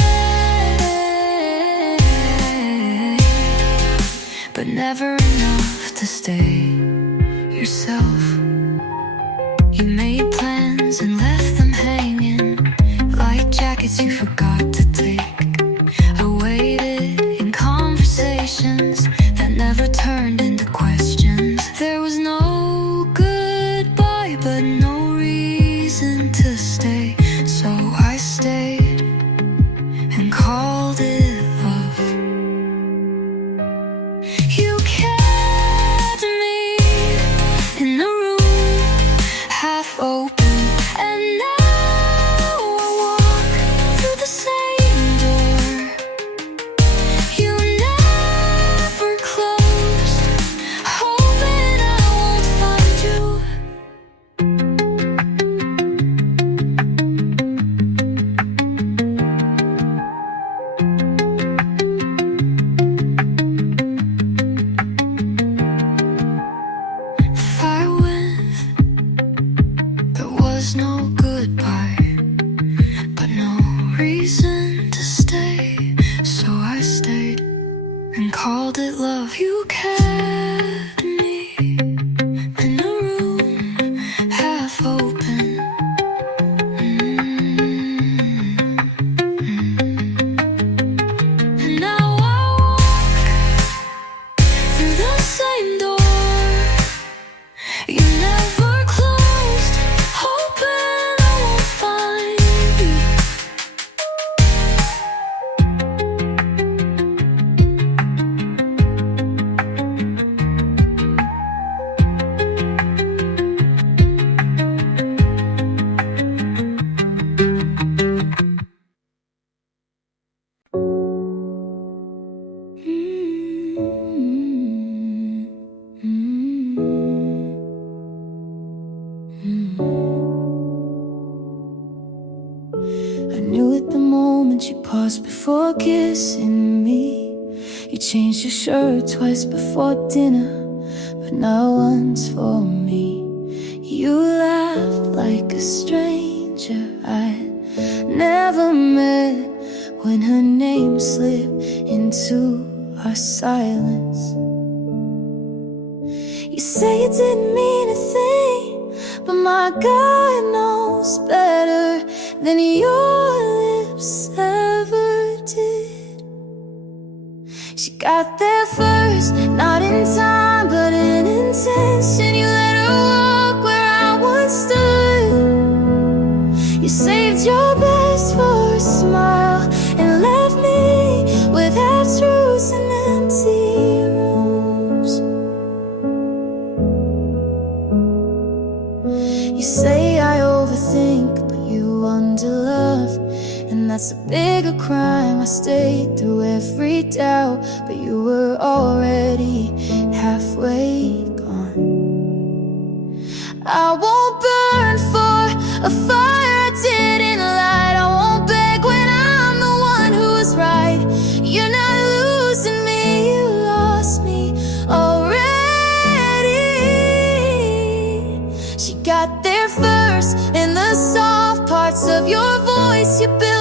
but never enough to stay yourself. You made plans and left them hanging like jackets you forgot to take. I waited in conversations that never turned into questions. There was no goodbye, but no reason to stay. So I stayed and called it love. You kept me in the room, half open, and now I walk through the same door. You never closed, hoping I won't find you. If I went, there was no goodbye, but no reason to stay. So I stayed and called it love. You kept me in a room half open. moment you paused before kissing me. You changed your shirt twice before dinner, but not once for me. You laughed like a stranger I'd never met when her name slipped into our silence. You say you didn't mean a thing, but my God knows better than your lips ever did. She got there first, not in time, but in intention. You let her walk where I once stood. You saved your best for a smile and left me with half-truths and empty rooms. You say I overthink, but you underlove, and that's a bigger crime. I stayed through every doubt, but you were already halfway gone. I won't burn for a fire I didn't light. I won't beg when I'm the one who was right. You're not losing me, you lost me already. She got there first in the soft parts of your voice. You built